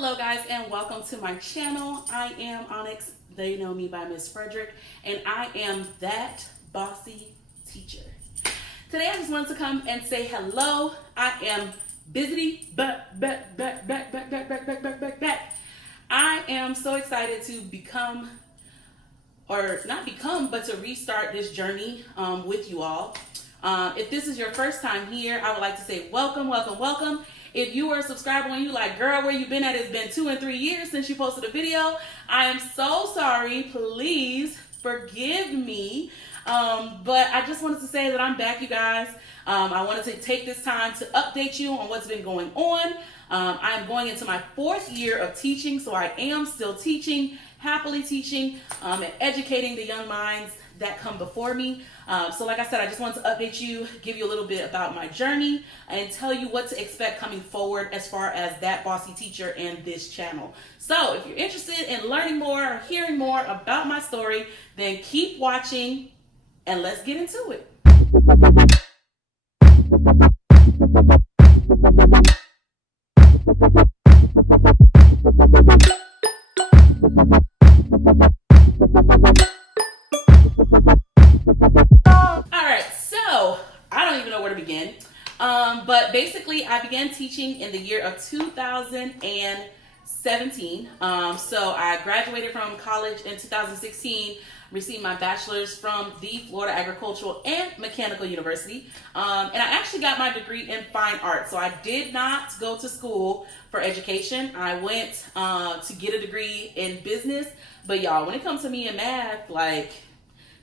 Hello guys and welcome to my channel. I am Onyx, they know me by Miss Frederick, and I am that bossy teacher. Today I just wanted to come and say hello. I am busy, back. I am so excited to become, or not become, but to restart this journey with you all. If this is your first time here, I would like to say welcome. If you are a subscriber and you like, girl, where you been at? It's been 2 and 3 years since you posted a video. I am so sorry. Please forgive me. But I just wanted to say that I'm back, you guys. I wanted to take this time to update you on what's been going on. I'm going into my 4th year of teaching, so I am still teaching, happily teaching, and educating the young minds that come before me. So like I said, I just wanted to update you, give you a little bit about my journey, and tell you what to expect coming forward as far as That Bossy Teacher and this channel. So if you're interested in learning more or hearing more about my story, then keep watching and let's get into it. Alright, so I don't even know where to begin. But basically I began teaching in the year of 2017. So I graduated from college in 2016, received my bachelor's from the Florida Agricultural and Mechanical University. And I actually got my degree in fine art. So I did not go to school for education. I went to get a degree in business. But y'all, when it comes to me and math, like,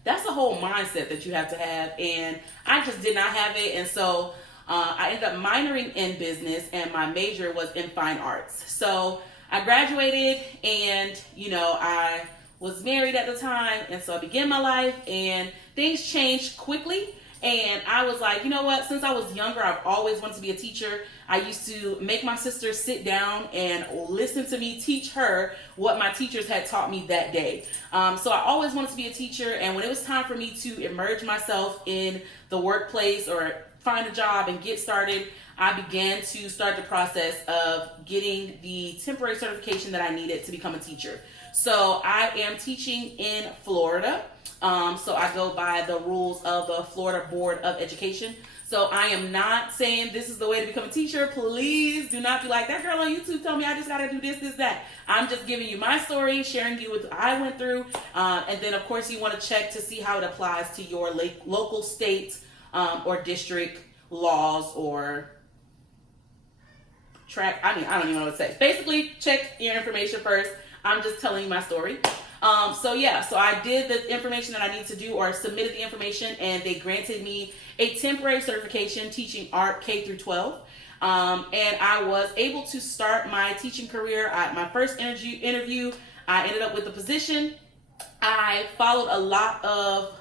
that's a whole mindset that you have to have, and I just did not have it. And so I ended up minoring in business, and my major was in fine arts. So I graduated, and I was married at the time, and so I began my life, and things changed quickly. And I was like, you know what, since I was younger, I've always wanted to be a teacher. I used to make my sister sit down and listen to me teach her what my teachers had taught me that day. So I always wanted to be a teacher, and when it was time for me to immerse myself in the workplace or find a job and get started, I began to start the process of getting the temporary certification that I needed to become a teacher. So I am teaching in Florida. So I go by the rules of the Florida Board of Education. So I am not saying this is the way to become a teacher. Please do not be like, that girl on YouTube told me I just got to do this, that. I'm just giving you my story, sharing you what I went through. And then, of course, you want to check to see how it applies to your local state or district laws or track. I don't even know what to say. Basically, check your information first. I'm just telling you my story. So I did the information that I needed to do, or submitted the information, and they granted me a temporary certification teaching art K through 12. And I was able to start my teaching career. My first interview, I ended up with the position. I followed a lot of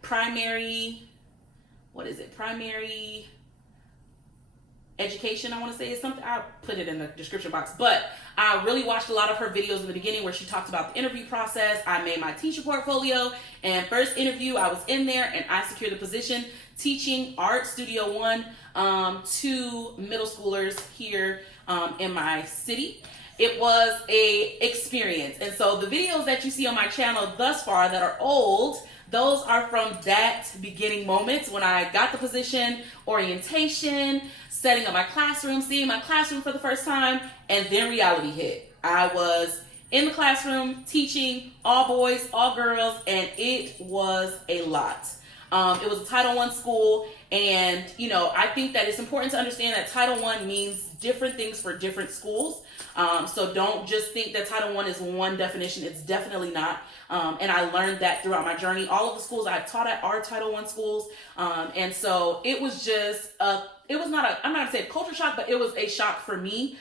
primary education, I want to say, is something. I'll put it in the description box. But I really watched a lot of her videos in the beginning where she talked about the interview process. I made my teacher portfolio, and first interview I was in there and I secured the position teaching Art Studio 1 to middle schoolers here in my city. It was a experience. And so the videos that you see on my channel thus far that are old, those are from that beginning moment when I got the position, orientation, setting up my classroom, seeing my classroom for the first time, and then reality hit. I was in the classroom teaching all boys, all girls, and it was a lot. It was a Title I school, and I think that it's important to understand that Title I means different things for different schools. So don't just think that Title I is one definition. It's definitely not. And I learned that throughout my journey. All of the schools I've taught at are Title I schools. And so it was just I'm not going to say a culture shock, but it was a shock for me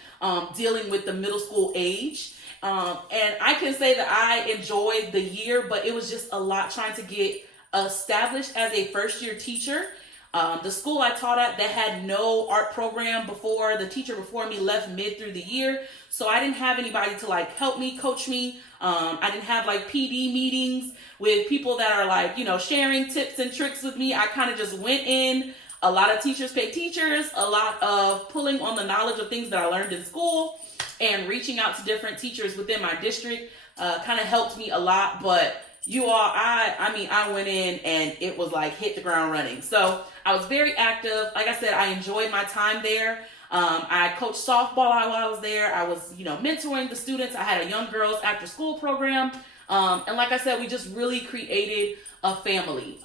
dealing with the middle school age. And I can say that I enjoyed the year, but it was just a lot trying to get established as a first-year teacher. The school I taught at, that had no art program before, the teacher before me left mid through the year. So I didn't have anybody to help me, coach me. I didn't have PD meetings with people that are sharing tips and tricks with me. I kind of just went in. A lot of teachers pay teachers, a lot of pulling on the knowledge of things that I learned in school. and reaching out to different teachers within my district kind of helped me a lot. But you all, I went in and it was like hit the ground running. So I was very active. Like I said, I enjoyed my time there. I coached softball while I was there. I was, mentoring the students. I had a young girls after school program. And like I said, we just really created a family.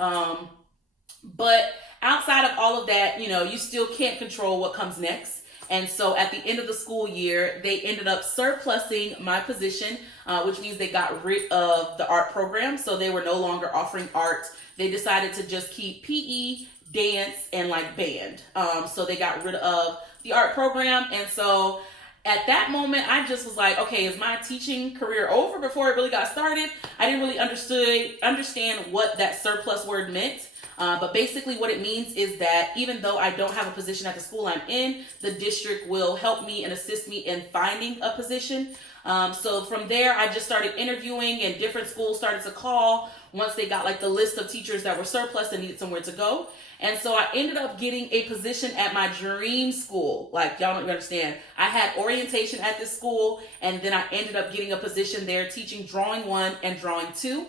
But outside of all of that, you still can't control what comes next. And so at the end of the school year, they ended up surplusing my position, which means they got rid of the art program. So they were no longer offering art. They decided to just keep PE, dance, and band. So they got rid of the art program. And so at that moment, I just was like, okay, is my teaching career over before it really got started? I didn't really understand what that surplus word meant. But basically what it means is that even though I don't have a position at the school I'm in, the district will help me and assist me in finding a position. So from there, I just started interviewing, and different schools started to call once they got the list of teachers that were surplus and needed somewhere to go. And so I ended up getting a position at my dream school. Y'all don't understand. I had orientation at this school, and then I ended up getting a position there teaching drawing 1 and drawing 2.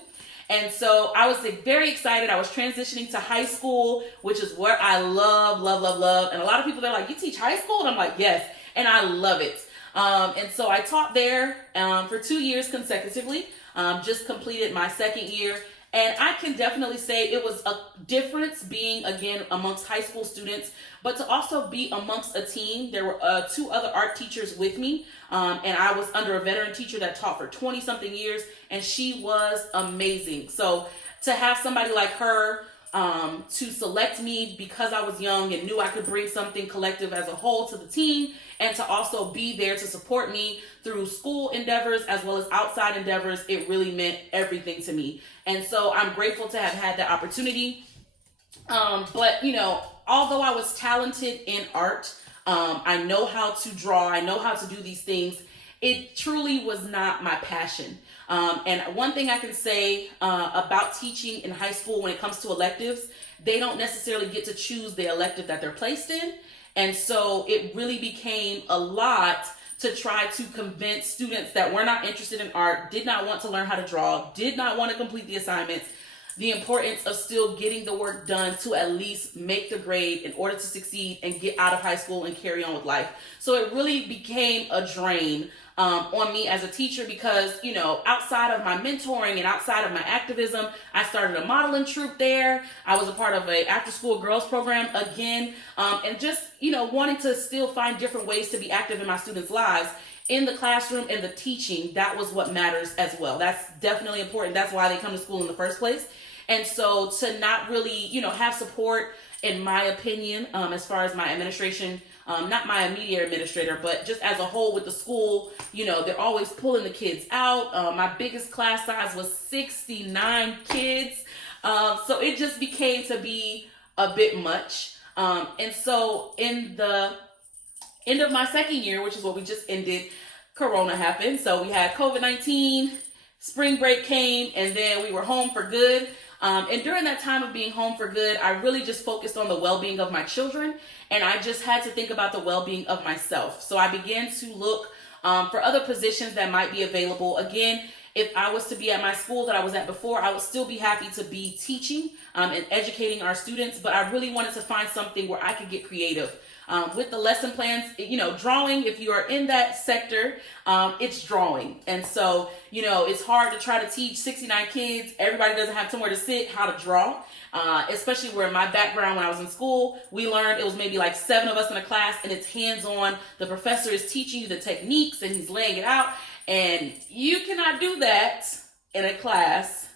And so I was very excited. I was transitioning to high school, which is what I love. And a lot of people, they're like, you teach high school? And I'm like, yes. And I love it. And so I taught there for 2 years consecutively, just completed my second year. And I can definitely say it was a difference being, again, amongst high school students, but to also be amongst a team. There were 2 other art teachers with me, and I was under a veteran teacher that taught for 20-something years, and she was amazing. So to have somebody like her to select me because I was young and knew I could bring something collective as a whole to the team, and to also be there to support me through school endeavors as well as outside endeavors, it really meant everything to me. And so I'm grateful to have had that opportunity. But although I was talented in art, I know how to draw, I know how to do these things, it truly was not my passion. And one thing I can say about teaching in high school when it comes to electives, they don't necessarily get to choose the elective that they're placed in. And so it really became a lot to try to convince students that were not interested in art, did not want to learn how to draw, did not want to complete the assignments, the importance of still getting the work done to at least make the grade in order to succeed and get out of high school and carry on with life. So it really became a drain on me as a teacher because, outside of my mentoring and outside of my activism, I started a modeling troupe there. I was a part of a after-school girls program again, and just, wanting to still find different ways to be active in my students' lives. In the classroom and the teaching, that was what matters as well. That's definitely important. That's why they come to school in the first place. And so to not really, have support, in my opinion, as far as my administration, not my immediate administrator, but just as a whole with the school, they're always pulling the kids out. My biggest class size was 69 kids. So it just became to be a bit much. And so in the end of my second year, which is what we just ended, Corona happened. So we had COVID-19, spring break came, and then we were home for good. And during that time of being home for good, I really just focused on the well-being of my children, and I just had to think about the well-being of myself. So I began to look for other positions that might be available. Again, if I was to be at my school that I was at before, I would still be happy to be teaching and educating our students, but I really wanted to find something where I could get creative. With the lesson plans, drawing, if you are in that sector, it's drawing. And so, it's hard to try to teach 69 kids. Everybody doesn't have somewhere to sit, how to draw, especially where my background when I was in school, we learned it was maybe 7 of us in a class, and it's hands-on. The professor is teaching you the techniques and he's laying it out. And you cannot do that in a class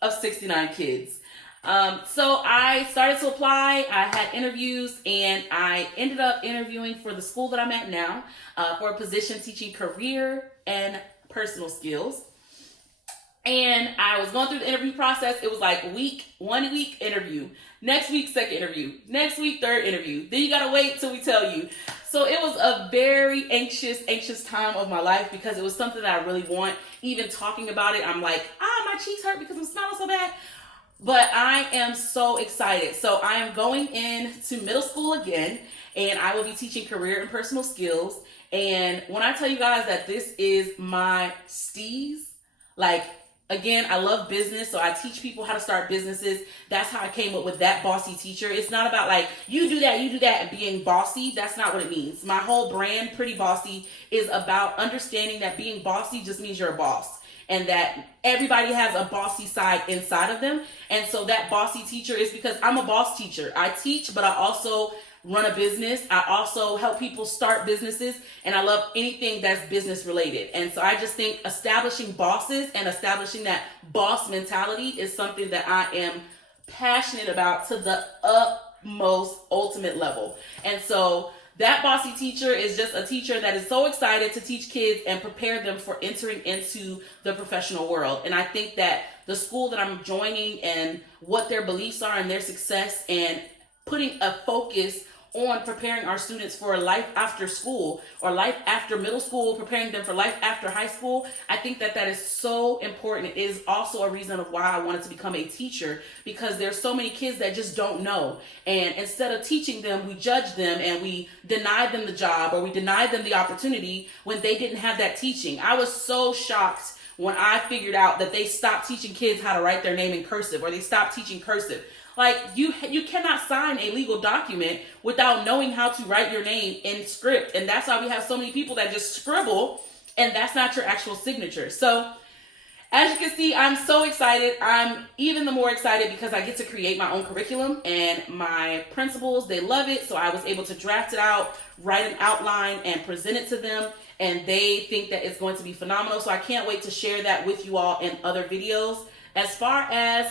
of 69 kids. So I started to apply. I had interviews, and I ended up interviewing for the school that I'm at now for a position teaching career and personal skills. And I was going through the interview process. It was 1 week interview, next week second interview, next week third interview. Then you gotta wait till we tell you. So it was a very anxious time of my life because it was something that I really want. Even talking about it, I'm like, my cheeks hurt because I'm smelling so bad. But I am so excited. So I am going into middle school again, and I will be teaching career and personal skills. And when I tell you guys that this is my steez, like, again, I love business, so I teach people how to start businesses. That's how I came up with That Bossy Teacher. It's not about like, you do that, and being bossy. That's not what it means. My whole brand, Pretty Bossy, is about understanding that being bossy just means you're a boss. And that everybody has a bossy side inside of them. And so That Bossy Teacher is because I'm a boss teacher. I teach, but I also run a business. I also help people start businesses, and I love anything that's business related. And so I just think establishing bosses and establishing that boss mentality is something that I am passionate about to the utmost ultimate level. And so That Bossy Teacher is just a teacher that is so excited to teach kids and prepare them for entering into the professional world. And I think that the school that I'm joining and what their beliefs are and their success, and putting a focus on preparing our students for life after school or life after middle school, preparing them for life after high school. I think that that is so important. It is also a reason of why I wanted to become a teacher, because there's so many kids that just don't know. And instead of teaching them, we judge them and we deny them the job, or we deny them the opportunity when they didn't have that teaching. I was so shocked when I figured out that they stopped teaching kids how to write their name in cursive, or they stopped teaching cursive. Like, you cannot sign a legal document without knowing how to write your name in script. And that's why we have so many people that just scribble, and that's not your actual signature. So as you can see, I'm so excited. I'm even the more excited because I get to create my own curriculum, and my principals, they love it. So I was able to draft it out, write an outline, and present it to them. And they think that it's going to be phenomenal. So I can't wait to share that with you all in other videos. As far as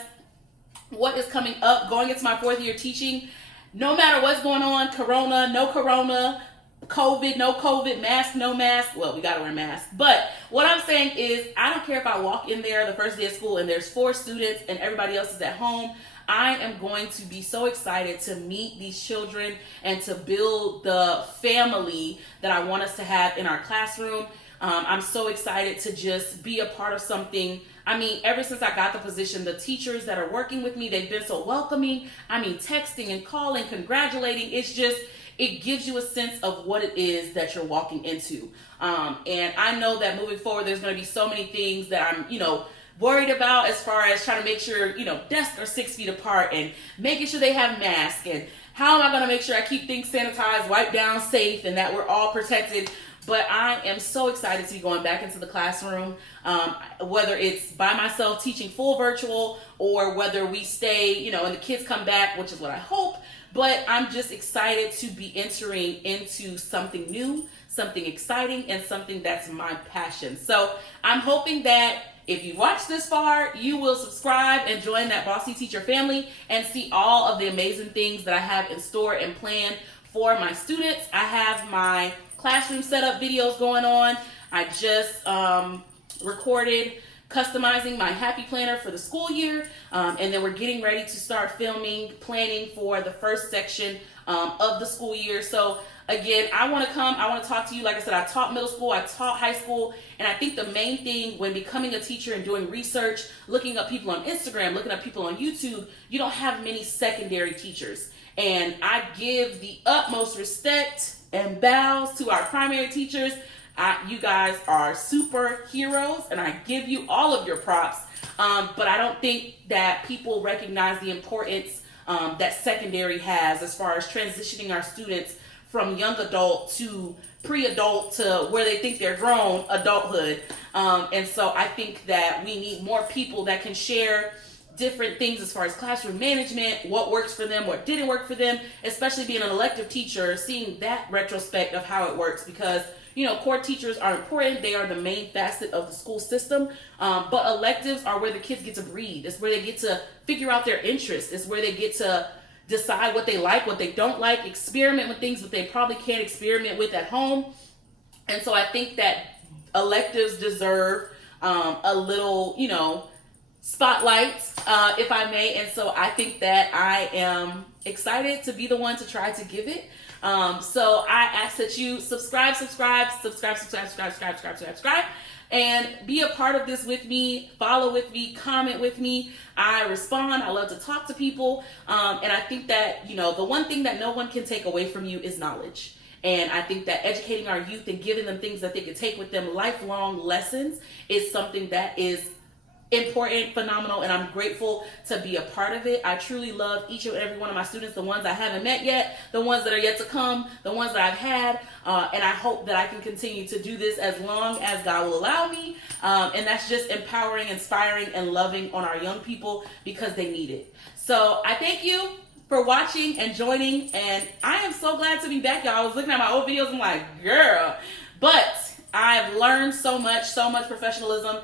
what is coming up, going into my 4th year teaching, no matter what's going on, corona, no corona, COVID, no COVID, mask, no mask. Well, we got to wear masks. But what I'm saying is, I don't care if I walk in there the first day of school and there's 4 students and everybody else is at home. I am going to be so excited to meet these children and to build the family that I want us to have in our classroom. I'm so excited to just be a part of something. I mean, ever since I got the position, the teachers that are working with me, they've been so welcoming. I mean, texting and calling, congratulating. It's just, it gives you a sense of what it is that you're walking into. And I know that moving forward, there's going to be so many things that I'm, worried about, as far as trying to make sure, desks are 6 feet apart and making sure they have masks, and how am I going to make sure I keep things sanitized, wiped down, safe, and that we're all protected. But I am so excited to be going back into the classroom, whether it's by myself teaching full virtual, or whether we stay, and the kids come back, which is what I hope. But I'm just excited to be entering into something new, something exciting, and something that's my passion. So I'm hoping that if you watched this far, you will subscribe and join That Bossy Teacher family and see all of the amazing things that I have in store and planned for my students. I have my classroom setup videos going on. I just recorded customizing my happy planner for the school year, and then we're getting ready to start planning for the first section of the school year. So again, I want to talk to you. Like I said, I taught middle school, I taught high school, and I think the main thing when becoming a teacher and doing research, looking up people on Instagram, looking up people on YouTube, you don't have many secondary teachers. And I give the utmost respect and bows to our primary teachers. You guys are superheroes, and I give you all of your props. But I don't think that people recognize the importance that secondary has, as far as transitioning our students from young adult to pre-adult to where they think they're grown, adulthood. And so I think that we need more people that can share different things as far as classroom management, what works for them, what didn't work for them, especially being an elective teacher, seeing that retrospect of how it works, because core teachers are important. They are the main facet of the school system. But electives are where the kids get to breathe. It's where they get to figure out their interests. It's where they get to decide what they like, what they don't like, experiment with things that they probably can't experiment with at home. And so I think that electives deserve a little, spotlight, if I may. And so I think that I am excited to be the one to try to give it. So I ask that you subscribe, and be a part of this with me, follow with me, comment with me. I respond. I love to talk to people. And I think that, the one thing that no one can take away from you is knowledge. And I think that educating our youth and giving them things that they can take with them, lifelong lessons, is something that is important, phenomenal, and I'm grateful to be a part of it. I truly love each and every one of my students, the ones I haven't met yet, the ones that are yet to come, the ones that I've had, and I hope that I can continue to do this as long as God will allow me, and that's just empowering, inspiring, and loving on our young people because they need it. So I thank you for watching and joining, and I am so glad to be back, y'all. I was looking at my old videos, I'm like, girl, but I've learned so much professionalism,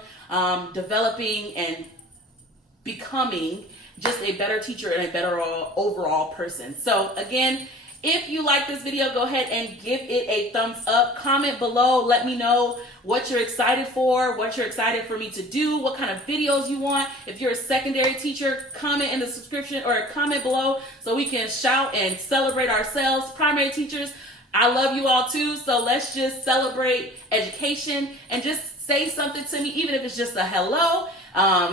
developing and becoming just a better teacher and a better overall person. So again, if you like this video, go ahead and give it a thumbs up. Comment below. Let me know what you're excited for, what you're excited for me to do, what kind of videos you want. If you're a secondary teacher, comment in the subscription or comment below so we can shout and celebrate ourselves. Primary teachers, I love you all too. So let's just celebrate education and just say something to me, even if it's just a hello.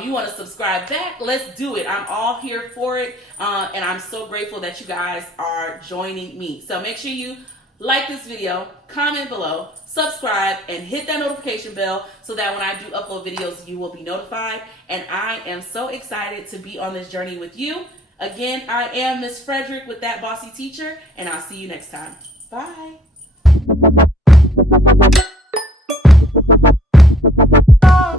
You want to subscribe back, let's do it. I'm all here for it, and I'm so grateful that you guys are joining me. So make sure you like this video, comment below, subscribe, and hit that notification bell so that when I do upload videos, you will be notified. And I am so excited to be on this journey with you. Again, I am Miss Frederick with That Bossy Teacher, and I'll see you next time. Bye.